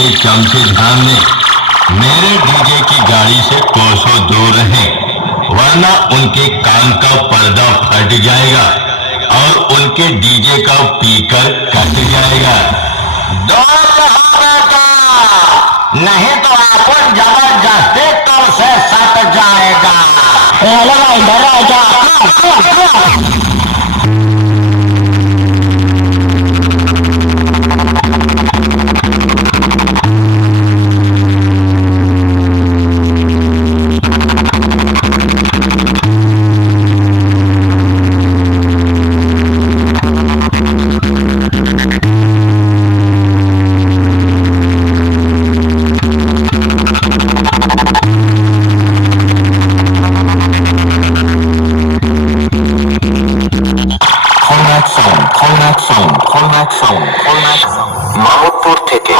उनके चमचे सामने मेरे डीजे की गाड़ी से कोसों दूर रहें, वरना उनके कान का पर्दा फट जाएगा और उनके डीजे का स्पीकर कट जाएगा। नहीं तो अपन जबरदस्ती तो से सट जाएगा। इधर आ जा। মামুদপুর থেকে